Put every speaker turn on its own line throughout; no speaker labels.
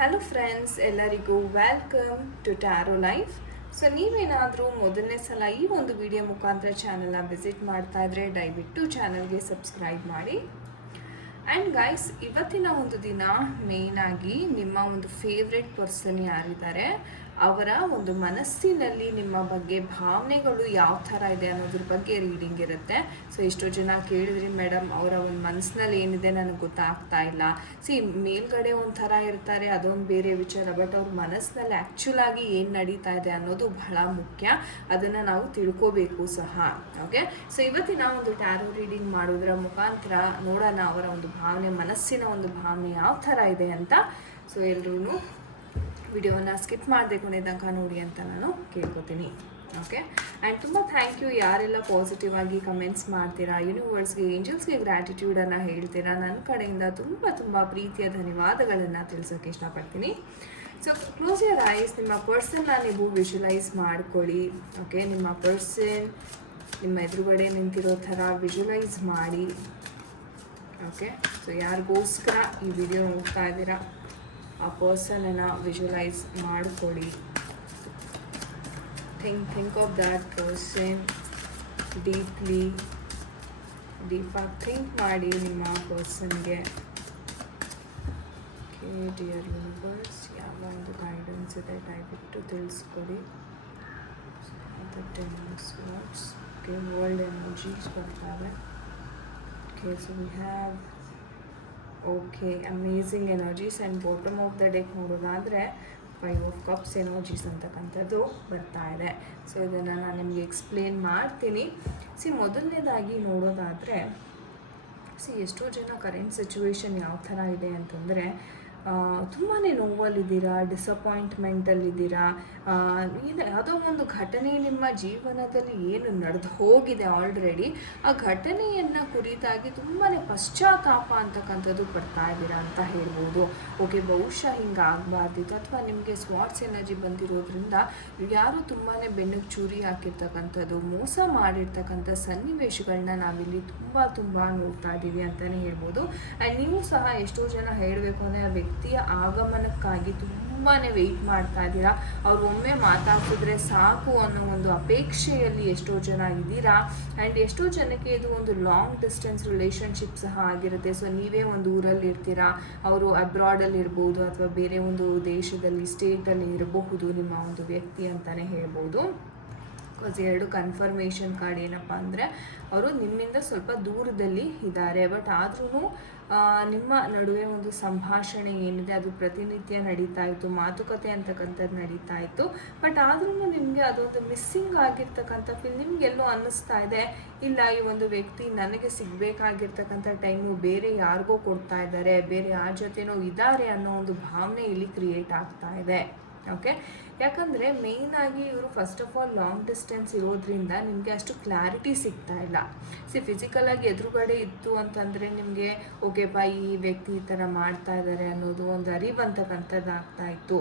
Hello friends ಎಲ್ಲರಿಗೂ welcome to tarot life so ನೀವೇನಾದರೂ ಮೊದಲನೇ ಸಲ ಈ ಒಂದು ವಿಡಿಯೋ ಮುಖಾಂತರ ಚಾನಲ್ನ ವಿಸಿಟ್ ಮಾಡ್ತಾ ಇದ್ರೆ ದಯವಿಟ್ಟು ಚಾನಲ್ಗೆ ಸಬ್ಸ್ಕ್ರೈಬ್ ಮಾಡಿ. ಆ್ಯಂಡ್ ಗೈಸ್ ಇವತ್ತಿನ ಒಂದು ದಿನ ಮೇಯ್ನಾಗಿ ನಿಮ್ಮ ಒಂದು ಫೇವ್ರೆಟ್ ಪರ್ಸನ್ ಯಾರಿದ್ದಾರೆ? ಅವರ ಒಂದು ಮನಸ್ಸಿನಲ್ಲಿ ನಿಮ್ಮ ಬಗ್ಗೆ ಭಾವನೆಗಳು ಯಾವ ಥರ ಇದೆ ಅನ್ನೋದ್ರ ಬಗ್ಗೆ ರೀಡಿಂಗ್ ಇರುತ್ತೆ. ಸೊ ಎಷ್ಟೋ ಜನ ಕೇಳಿದ್ರಿ, ಮೇಡಮ್, ಅವರ ಒಂದು ಮನಸ್ಸಿನಲ್ಲಿ ಏನಿದೆ ನನಗೆ ಗೊತ್ತಾಗ್ತಾ ಇಲ್ಲ. ಸಿ ಮೇಲ್ಗಡೆ ಒಂಥರ ಇರ್ತಾರೆ, ಅದೊಂದು ಬೇರೆ ವಿಚಾರ. ಬಟ್ ಅವ್ರ ಮನಸ್ಸಿನಲ್ಲಿ ಆ್ಯಕ್ಚುಲ್ ಆಗಿ ಏನು ನಡೀತಾ ಇದೆ ಅನ್ನೋದು ಬಹಳ ಮುಖ್ಯ. ಅದನ್ನು ನಾವು ತಿಳ್ಕೋಬೇಕು ಸಹ. ಓಕೆ ಸೊ ಇವತ್ತಿನ ಒಂದು ಟ್ಯಾರೋ ರೀಡಿಂಗ್ ಮಾಡೋದ್ರ ಮುಖಾಂತರ ನೋಡೋಣ ಅವರ ಒಂದು ಭಾವನೆ, ಮನಸ್ಸಿನ ಒಂದು ಭಾವನೆ ಯಾವ ಥರ ಇದೆ ಅಂತ ಸೊ ಎಲ್ರೂ ವಿಡಿಯೋನ ಸ್ಕಿಪ್ ಮಾಡದೆ ಕೊನೆ ತನಕ ನೋಡಿ ಅಂತ ನಾನು ಕೇಳ್ಕೊತೀನಿ. ಓಕೆ ಆ್ಯಂಡ್ ತುಂಬ ಥ್ಯಾಂಕ್ ಯು ಯಾರೆಲ್ಲ ಪಾಸಿಟಿವ್ ಆಗಿ ಕಮೆಂಟ್ಸ್ ಮಾಡ್ತೀರಾ ಯೂನಿವರ್ಸ್ಗೆ ಏಂಜಲ್ಸ್ಗೆ ಗ್ರ್ಯಾಟಿಟ್ಯೂಡನ್ನು ಹೇಳ್ತೀರಾ ನನ್ನ ಕಡೆಯಿಂದ ತುಂಬ ತುಂಬ ಪ್ರೀತಿಯ ಧನ್ಯವಾದಗಳನ್ನು ತಿಳಿಸೋಕ್ಕೆ ಇಷ್ಟಪಡ್ತೀನಿ. ಸೊ ಕ್ಲೋಸ್ ಯರ್ ಐಸ್ ನಿಮ್ಮ ಪರ್ಸನ್ನ ನೀವು ವಿಜುವಲೈಸ್ ಮಾಡ್ಕೊಳ್ಳಿ. ಓಕೆ ನಿಮ್ಮ ಪರ್ಸನ್ ನಿಮ್ಮ ಎದುರುಗಡೆ ನಿಂತಿರೋ ಥರ ವಿಜುವಲೈಸ್ ಮಾಡಿ. ಓಕೆ ಸೊ ಯಾರಿಗೋಸ್ಕರ ಈ ವಿಡಿಯೋ ನೋಡ್ತಾ ಇದ್ದೀರಾ? ಆ ಪರ್ಸನನ್ನು ವಿಜುವಲೈಸ್ ಮಾಡಿಕೊಡಿ think think of that person deeply ಡೀಪಾಗಿ ಥಿಂಕ್ ಮಾಡಿ ನಿಮ್ಮ ಪರ್ಸನ್ಗೆ ಓಕೆ ಡಿಯರ್ ಯೂನಿವರ್ಸ್ ಯಾವ ಒಂದು ಗೈಡೆನ್ಸ್ ಇದೆ, ದಯವಿಟ್ಟು ತಿಳಿಸ್ಕೊಡಿ. Ten what's okay world energies ಬರ್ತಾರೆ okay so we have okay amazing energies and bottom of the deck ನೋಡೋದಾದರೆ ಫೈವ್ ಆಫ್ ಕಪ್ಸ್ ಎನರ್ಜೀಸ್ ಅಂತಕ್ಕಂಥದ್ದು ಬರ್ತಾ ಇದೆ. ಸೊ ಇದನ್ನು ನಾನು ನಿಮಗೆ ಎಕ್ಸ್ಪ್ಲೇನ್ ಮಾಡ್ತೀನಿ. ಸಿ ಮೊದಲನೇದಾಗಿ ನೋಡೋದಾದರೆ ಸಿ ಎಷ್ಟೋ ಜನ ಕರೆಂಟ್ ಸಿಚುವೇಶನ್ ಯಾವ ಥರ ಇದೆ ಅಂತಂದರೆ ತುಂಬಾ ನೋವಲ್ಲಿದ್ದೀರಾ ಡಿಸಪಾಯಿಂಟ್ಮೆಂಟಲ್ಲಿದ್ದೀರಾ ಏನು, ಯಾವುದೋ ಒಂದು ಘಟನೆ ನಿಮ್ಮ ಜೀವನದಲ್ಲಿ ಏನು ನಡೆದು ಹೋಗಿದೆ ಆಲ್ರೆಡಿ ಆ ಘಟನೆಯನ್ನು ಕುರಿತಾಗಿ ತುಂಬಾ ಪಶ್ಚಾತ್ತಾಪ ಅಂತಕ್ಕಂಥದ್ದು ಪಡ್ತಾ ಇದ್ದೀರಾ ಅಂತ ಹೇಳ್ಬೋದು. ಓಕೆ ಬಹುಶಃ ಹಿಂಗೆ ಆಗಬಾರ್ದಿತ್ತು ಅಥವಾ ನಿಮಗೆ ಸ್ವಾಟ್ಸ್ ಎನರ್ಜಿ ಬಂದಿರೋದ್ರಿಂದ ಯಾರು ತುಂಬಾ ಬೆನ್ನಿಗೆ ಚೂರಿ ಹಾಕಿರ್ತಕ್ಕಂಥದ್ದು, ಮೋಸ ಮಾಡಿರ್ತಕ್ಕಂಥ ಸನ್ನಿವೇಶಗಳನ್ನ ನಾವಿಲ್ಲಿ ತುಂಬ ತುಂಬ ನೋಡ್ತಾ ಇದ್ದೀವಿ ಅಂತಲೇ ಹೇಳ್ಬೋದು. ಆ್ಯಂಡ್ ನೀವು ಸಹ ಎಷ್ಟೋ ಜನ ಹೇಳಬೇಕು ಅಂದರೆ ವ್ಯಕ್ತಿಯ ಆಗಮನಕ್ಕಾಗಿ ತುಂಬಾ ವೆಯ್ಟ್ ಮಾಡ್ತಾ ಇದ್ದೀರಾ? ಅವ್ರು ಒಮ್ಮೆ ಮಾತಾಡ್ತಿದ್ರೆ ಸಾಕು ಅನ್ನೋ ಒಂದು ಅಪೇಕ್ಷೆಯಲ್ಲಿ ಎಷ್ಟೋ ಜನ ಇದ್ದೀರಾ? ಆ್ಯಂಡ್ ಎಷ್ಟೋ ಜನಕ್ಕೆ ಇದು ಒಂದು ಲಾಂಗ್ ಡಿಸ್ಟೆನ್ಸ್ ರಿಲೇಷನ್ಶಿಪ್ ಸಹ ಆಗಿರುತ್ತೆ. ಸೊ ನೀವೇ ಒಂದು ಊರಲ್ಲಿ ಇರ್ತೀರಾ? ಅವರು ಅಬ್ರಾಡಲ್ಲಿ ಇರ್ಬೋದು ಅಥವಾ ಬೇರೆ ಒಂದು ದೇಶದಲ್ಲಿ ಸ್ಟೇಟಲ್ಲಿ ಇರಬಹುದು ನಿಮ್ಮ ಒಂದು ವ್ಯಕ್ತಿ ಅಂತಲೇ ಹೇಳ್ಬೋದು. ಬಿಕಾಸ್ ಎರಡು ಕನ್ಫರ್ಮೇಷನ್ ಕಾರ್ಡ್ ಏನಪ್ಪ ಅಂದರೆ, ಅವರು ನಿಮ್ಮಿಂದ ಸ್ವಲ್ಪ ದೂರದಲ್ಲಿ ಇದ್ದಾರೆ. ಬಟ್ ಆದ್ರೂ ನಿಮ್ಮ ನಡುವೆ ಒಂದು ಸಂಭಾಷಣೆ ಏನಿದೆ, ಅದು ಪ್ರತಿನಿತ್ಯ ನಡೀತಾ ಇತ್ತು, ಮಾತುಕತೆ ಅಂತಕ್ಕಂಥದ್ದು ನಡೀತಾ ಇತ್ತು. ಬಟ್ ಆದ್ರೂ ನಿಮಗೆ ಅದೊಂದು ಮಿಸ್ಸಿಂಗ್ ಆಗಿರ್ತಕ್ಕಂಥ ಫೀಲ್ ನಿಮಗೆಲ್ಲೋ ಅನ್ನಿಸ್ತಾ ಇದೆ. ಇಲ್ಲ, ಈ ಒಂದು ವ್ಯಕ್ತಿ ನನಗೆ ಸಿಗಬೇಕಾಗಿರ್ತಕ್ಕಂಥ ಟೈಮು ಬೇರೆ ಯಾರಿಗೋ ಕೊಡ್ತಾ ಇದ್ದಾರೆ, ಬೇರೆ ಯಾರ ಜೊತೆನೋ ಇದ್ದಾರೆ ಅನ್ನೋ ಒಂದು ಭಾವನೆ ಇಲ್ಲಿ ಕ್ರಿಯೇಟ್ ಆಗ್ತಾ ಇದೆ. ಓಕೆ ಯಾಕಂದರೆ ಮೇಯ್ನಾಗಿ ಇವರು first of all long distance ಇರೋದ್ರಿಂದ ನಿಮಗೆ ಅಷ್ಟು ಕ್ಲಾರಿಟಿ ಸಿಗ್ತಾ ಇಲ್ಲ. ಸಿ ಫಿಸಿಕಲಾಗಿ ಎದುರುಗಡೆ ಇತ್ತು ಅಂತಂದರೆ ನಿಮಗೆ ಓಕೆ ಬಾ, ಈ ವ್ಯಕ್ತಿ ಈ ಥರ ಮಾಡ್ತಾ ಇದ್ದಾರೆ ಅನ್ನೋದು ಒಂದು ಅರಿವಂತಕ್ಕಂಥದ್ದು ಆಗ್ತಾ ಇತ್ತು.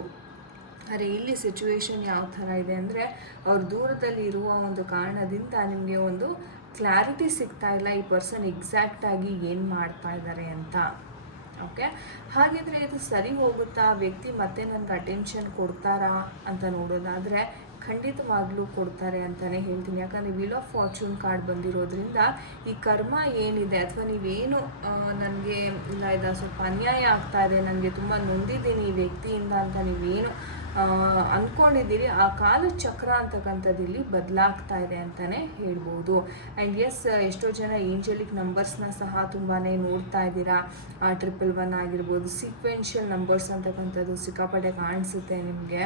ಆದರೆ ಇಲ್ಲಿ ಸಿಚುವೇಶನ್ ಯಾವ ಥರ ಇದೆ ಅಂದರೆ ಅವ್ರು ದೂರದಲ್ಲಿ ಇರುವ ಒಂದು ಕಾರಣದಿಂದ ನಿಮಗೆ ಒಂದು ಕ್ಲಾರಿಟಿ ಸಿಗ್ತಾ ಇಲ್ಲ ಈ ಪರ್ಸನ್ ಎಕ್ಸಾಕ್ಟಾಗಿ ಏನು ಮಾಡ್ತಾ ಇದ್ದಾರೆ ಅಂತ. ಓಕೆ? ಹಾಗಿದ್ರೆ ಇದು ಸರಿ ಹೋಗುತ್ತಾ? ವ್ಯಕ್ತಿ ಮತ್ತೆ ನನಗೆ ಅಟೆನ್ಷನ್ ಕೊಡ್ತಾರಾ ಅಂತ ನೋಡೋದಾದರೆ ಖಂಡಿತವಾಗ್ಲೂ ಕೊಡ್ತಾರೆ ಅಂತಲೇ ಹೇಳ್ತೀನಿ. ಯಾಕಂದರೆ ವಿಲ್ ಆಫ್ ಫಾರ್ಚೂನ್ ಕಾರ್ಡ್ ಬಂದಿರೋದ್ರಿಂದ ಈ ಕರ್ಮ ಏನಿದೆ? ಅಥವಾ ನೀವೇನು ನನಗೆ, ಇಲ್ಲ, ಇದು ಸ್ವಲ್ಪ ಅನ್ಯಾಯ ಆಗ್ತಾ ಇದೆ, ನನಗೆ ತುಂಬ ನೊಂದಿದ್ದೀನಿ ಈ ವ್ಯಕ್ತಿಯಿಂದ ಅಂತ ನೀವೇನು ಅಂದ್ಕೊಂಡಿದ್ದೀರಿ ಆ ಕಾಲಚಕ್ರ ಅಂತಕ್ಕಂಥದ್ದು ಇಲ್ಲಿ ಬದಲಾಗ್ತಾ ಇದೆ ಅಂತಲೇ ಹೇಳ್ಬೋದು. ಆ್ಯಂಡ್ ಎಸ್ ಎಷ್ಟೋ ಜನ ಏಂಜಲಿಕ್ ನಂಬರ್ಸ್ನ ಸಹ ತುಂಬಾ ನೋಡ್ತಾ ಇದ್ದೀರಾ. ಟ್ರಿಪಲ್ ಒನ್ ಆಗಿರ್ಬೋದು ಸೀಕ್ವೆನ್ಷಿಯಲ್ ನಂಬರ್ಸ್ ಅಂತಕ್ಕಂಥದ್ದು ಸಿಕ್ಕಾಪಟ್ಟೆ ಕಾಣಿಸುತ್ತೆ ನಿಮಗೆ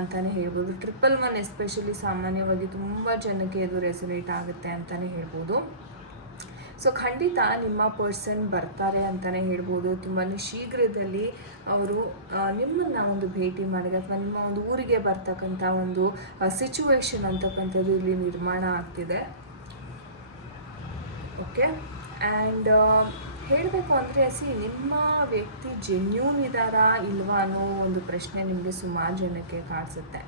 ಅಂತಲೇ ಹೇಳ್ಬೋದು. ಟ್ರಿಪಲ್ ಒನ್ ಎಸ್ಪೆಷಲಿ ಸಾಮಾನ್ಯವಾಗಿ ತುಂಬ ಜನಕ್ಕೆ ಇದು ರೆಸೊನೇಟ್ ಆಗುತ್ತೆ ಅಂತಲೇ ಹೇಳ್ಬೋದು. ಸೊ ಖಂಡಿತ ನಿಮ್ಮ ಪರ್ಸನ್ ಬರ್ತಾರೆ ಅಂತಲೇ ಹೇಳ್ಬೋದು. ತುಂಬಾ ಶೀಘ್ರದಲ್ಲಿ ಅವರು ನಿಮ್ಮನ್ನು ಒಂದು ಭೇಟಿ ಮಾಡಿದ ಅಥವಾ ನಿಮ್ಮ ಒಂದು ಊರಿಗೆ ಬರ್ತಕ್ಕಂಥ ಒಂದು ಸಿಚುವೇಶನ್ ಅಂತಕ್ಕಂಥದ್ದು ಇಲ್ಲಿ ನಿರ್ಮಾಣ ಆಗ್ತಿದೆ. ಓಕೆ ಆ್ಯಂಡ್ ಹೇಳಬೇಕು ಅಂದರೆ ಸಿ ನಿಮ್ಮ ವ್ಯಕ್ತಿ ಜೆನ್ಯೂನ್ ಇದ್ದಾರಾ ಇಲ್ವಾ ಅನ್ನೋ ಒಂದು ಪ್ರಶ್ನೆ ನಿಮಗೆ ಸುಮಾರು ಜನಕ್ಕೆ ಕಾಣಿಸುತ್ತೆ.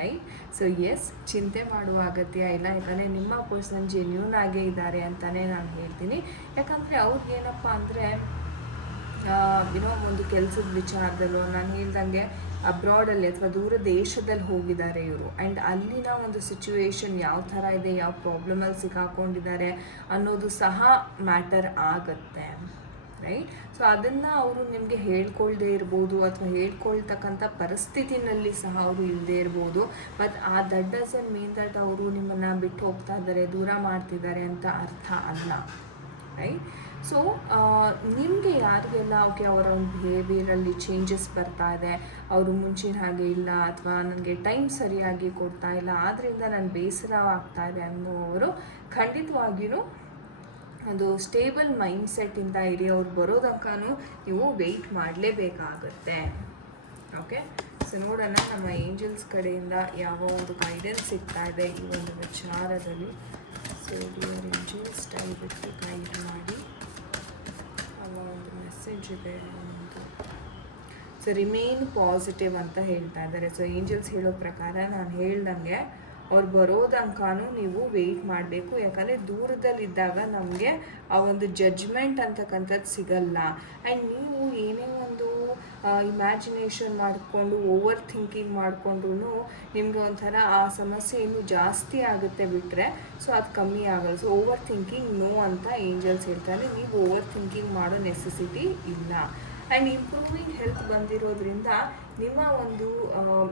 ರೈಟ್ ಸೊ ಎಸ್ ಚಿಂತೆ ಮಾಡುವ ಅಗತ್ಯ ಇಲ್ಲ. ಯಾಕಂದರೆ ನಿಮ್ಮ ಪರ್ಸನ್ ಜೆನ್ಯೂನ್ ಆಗೇ ಇದ್ದಾರೆ ಅಂತಲೇ ನಾನು ಹೇಳ್ತೀನಿ. ಯಾಕಂದರೆ ಅವ್ರಿಗೇನಪ್ಪ ಅಂದರೆ ಏನೋ ಒಂದು ಕೆಲಸದ ವಿಚಾರದಲ್ಲೋ, ನಾನು ಹೇಳ್ದಂಗೆ ಅಬ್ರಾಡಲ್ಲಿ ಅಥವಾ ದೂರ ದೇಶದಲ್ಲಿ ಹೋಗಿದ್ದಾರೆ ಇವರು. ಆ್ಯಂಡ್ ಅಲ್ಲಿನ ಒಂದು ಸಿಚುವೇಶನ್ ಯಾವ ಥರ ಇದೆ, ಯಾವ ಪ್ರಾಬ್ಲಮಲ್ಲಿ ಸಿಕ್ಕಾಕೊಂಡಿದ್ದಾರೆ ಅನ್ನೋದು ಸಹ ಮ್ಯಾಟರ್ ಆಗುತ್ತೆ. ರೈಟ್ ಸೊ ಅದನ್ನು ಅವರು ನಿಮಗೆ ಹೇಳ್ಕೊಳ್ದೇ ಇರ್ಬೋದು ಅಥವಾ ಹೇಳ್ಕೊಳ್ತಕ್ಕಂಥ ಪರಿಸ್ಥಿತಿನಲ್ಲಿ ಸಹ ಅವರು ಇಲ್ಲದೆ ಇರ್ಬೋದು. ಬಟ್ ಆ ದಟ್ ಡಸನ್ ಮೀನ್ ದಟ್ ಅವರು ನಿಮ್ಮನ್ನು ಬಿಟ್ಟು ಹೋಗ್ತಾ ಇದ್ದಾರೆ, ದೂರ ಮಾಡ್ತಿದ್ದಾರೆ ಅಂತ ಅರ್ಥ ಅಲ್ಲ ರೈಟ್ ಸೊ ನಿಮಗೆ ಯಾರಿಗೆಲ್ಲ ಓಕೆ ಅವರ ಒಂದು ಬಿಹೇವಿಯರಲ್ಲಿ ಚೇಂಜಸ್ ಬರ್ತಾ ಇದೆ? ಅವರು ಮುಂಚಿನ ಹಾಗೆ ಇಲ್ಲ ಅಥವಾ ನನಗೆ ಟೈಮ್ ಸರಿಯಾಗಿ ಕೊಡ್ತಾ ಇಲ್ಲ ಆದ್ದರಿಂದ ನಾನು ಬೇಸರ ಆಗ್ತಾ ಇದೆ ಅನ್ನೋವರು ಖಂಡಿತವಾಗಿಯೂ ಒಂದು ಸ್ಟೇಬಲ್ ಮೈಂಡ್ಸೆಟ್ಟಿಂದ ಇರಿ, ಅವ್ರು ಬರೋದಕ್ಕೂ ನೀವು ವೆಯ್ಟ್ ಮಾಡಲೇಬೇಕಾಗುತ್ತೆ. ಓಕೆ ಸೊ ನೋಡೋಣ, ನಮ್ಮ ಏಂಜಲ್ಸ್ ಕಡೆಯಿಂದ ಯಾವ ಒಂದು ಗೈಡೆನ್ಸ್ ಸಿಗ್ತಾ ಇದೆ ಈ ಒಂದು ವಿಚಾರದಲ್ಲಿ ಸೊ ಡಿಯರ್ ಏಂಜಲ್ಸ್ ದಯವಿಟ್ಟು ಗೈಡ್ ಮಾಡಿ. ಅವ ಒಂದು ಮೆಸೇಜ್ ಇದೆ ಒಂದು ಸೊ ರಿಮೇನ್ ಪಾಸಿಟಿವ್ ಅಂತ ಹೇಳ್ತಾ ಇದ್ದಾರೆ. ಸೊ ಏಂಜಲ್ಸ್ ಹೇಳೋ ಪ್ರಕಾರ ನಾನು ಹೇಳ್ದಂಗೆ ಅವ್ರು ಬರೋದಂಕಾನು ನೀವು ವೆಯ್ಟ್ ಮಾಡಬೇಕು. ಯಾಕಂದರೆ ದೂರದಲ್ಲಿದ್ದಾಗ ನಮಗೆ ಆ ಒಂದು ಜಡ್ಜ್ಮೆಂಟ್ ಅಂತಕ್ಕಂಥದ್ದು ಸಿಗಲ್ಲ. ಆ್ಯಂಡ್ ನೀವು ಏನೇ ಒಂದು ಇಮ್ಯಾಜಿನೇಷನ್ ಮಾಡಿಕೊಂಡು ಓವರ್ ಥಿಂಕಿಂಗ್ ಮಾಡಿಕೊಂಡ್ರೂ ನಿಮಗೆ ಒಂಥರ ಆ ಸಮಸ್ಯೆ ಇನ್ನೂ ಜಾಸ್ತಿ ಆಗುತ್ತೆ ಬಿಟ್ಟರೆ ಸೊ ಅದು ಕಮ್ಮಿ ಆಗಲ್ಲ. ಸೊ ಓವರ್ ಥಿಂಕಿಂಗ್ ನೋ ಅಂತ ಏಂಜಲ್ಸ್ ಹೇಳ್ತಾರೆ. ನೀವು ಓವರ್ ಥಿಂಕಿಂಗ್ ಮಾಡೋ ನೆಸೆಸಿಟಿ ಇಲ್ಲ. ಆ್ಯಂಡ್ ಇಂಪ್ರೂವಿಂಗ್ ಹೆಲ್ತ್ ಬಂದಿರೋದ್ರಿಂದ ನಿಮ್ಮ ಒಂದು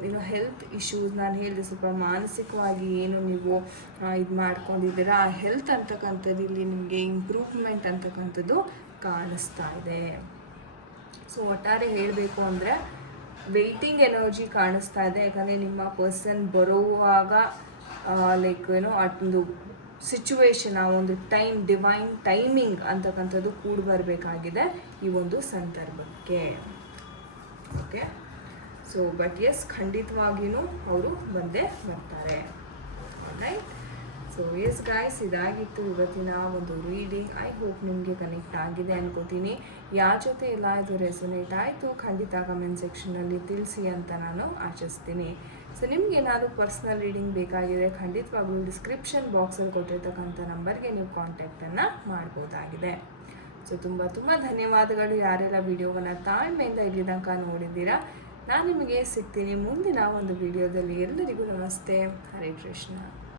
ಏನೋ ಹೆಲ್ತ್ ಇಶ್ಯೂಸ್ ನಾನು ಹೇಳಿದೆ ಸ್ವಲ್ಪ ಮಾನಸಿಕವಾಗಿ ಏನು ನೀವು ಇದು ಮಾಡ್ಕೊಂಡಿದ್ದೀರಾ, ಆ ಹೆಲ್ತ್ ಅಂತಕ್ಕಂಥದ್ದು ಇಲ್ಲಿ ನಿಮಗೆ ಇಂಪ್ರೂವ್ಮೆಂಟ್ ಅಂತಕ್ಕಂಥದ್ದು ಕಾಣಿಸ್ತಾ ಇದೆ. ಸೊ ಒಟ್ಟಾರೆ ಹೇಳಬೇಕು ಅಂದರೆ ವೆಯ್ಟಿಂಗ್ ಎನರ್ಜಿ ಕಾಣಿಸ್ತಾ ಇದೆ. ಯಾಕಂದರೆ ನಿಮ್ಮ ಪರ್ಸನ್ ಬರುವಾಗ ಲೈಕ್ ಏನೋ ಅದೊಂದು ಸಿಚುವೇಶನ್ ಆ ಒಂದು ಟೈಮ್ ಡಿವೈನ್ ಟೈಮಿಂಗ್ ಅಂತಕ್ಕಂಥದ್ದು ಕೂಡ ಬರಬೇಕಾಗಿದೆ ಈ ಒಂದು ಸಂದರ್ಭಕ್ಕೆ. ಓಕೆ ಸೊ ಬಟ್ ಎಸ್ ಖಂಡಿತವಾಗಿಯೂ ಅವರು ಬಂದೇ ಬರ್ತಾರೆ. ರೈಟ್ ಸೊ ಎಸ್ ಗಾಯ್ಸ್ ಇದಾಗಿತ್ತು ಇವತ್ತಿನ ಒಂದು ರೀಡಿಂಗ್ ಐ ಹೋಪ್ ನಿಮಗೆ ಕನೆಕ್ಟ್ ಆಗಿದೆ ಅನ್ಕೋತೀನಿ. ಯಾರ ಜೊತೆ ಎಲ್ಲ ಇದು ರೆಸೊನೇಟ್ ಆಯಿತು ಖಂಡಿತ ಕಮೆಂಟ್ ಸೆಕ್ಷನಲ್ಲಿ ತಿಳಿಸಿ ಅಂತ ನಾನು ಆಶಿಸ್ತೀನಿ. ಸೊ ನಿಮ್ಗೆ ಏನಾದರೂ ಪರ್ಸ್ನಲ್ ರೀಡಿಂಗ್ ಬೇಕಾಗಿದ್ರೆ ಖಂಡಿತವಾಗ್ಲೂ ಡಿಸ್ಕ್ರಿಪ್ಷನ್ ಬಾಕ್ಸಲ್ಲಿ ಕೊಟ್ಟಿರ್ತಕ್ಕಂಥ ನಂಬರ್ಗೆ ನೀವು ಕಾಂಟ್ಯಾಕ್ಟನ್ನು ಮಾಡ್ಬೋದಾಗಿದೆ. ಸೊ ತುಂಬ ತುಂಬ ಧನ್ಯವಾದಗಳು ಯಾರೆಲ್ಲ ವಿಡಿಯೋವನ್ನು ತಾಳ್ಮೆಯಿಂದ ಇಲ್ಲಿ ತನಕ ನೋಡಿದ್ದೀರಾ. ನಾನು ನಿಮಗೆ ಸಿಗ್ತೀನಿ ಮುಂದಿನ ಒಂದು ವಿಡಿಯೋದಲ್ಲಿ. ಎಲ್ಲರಿಗೂ ನಮಸ್ತೆ. ಹರೇ ಕೃಷ್ಣ.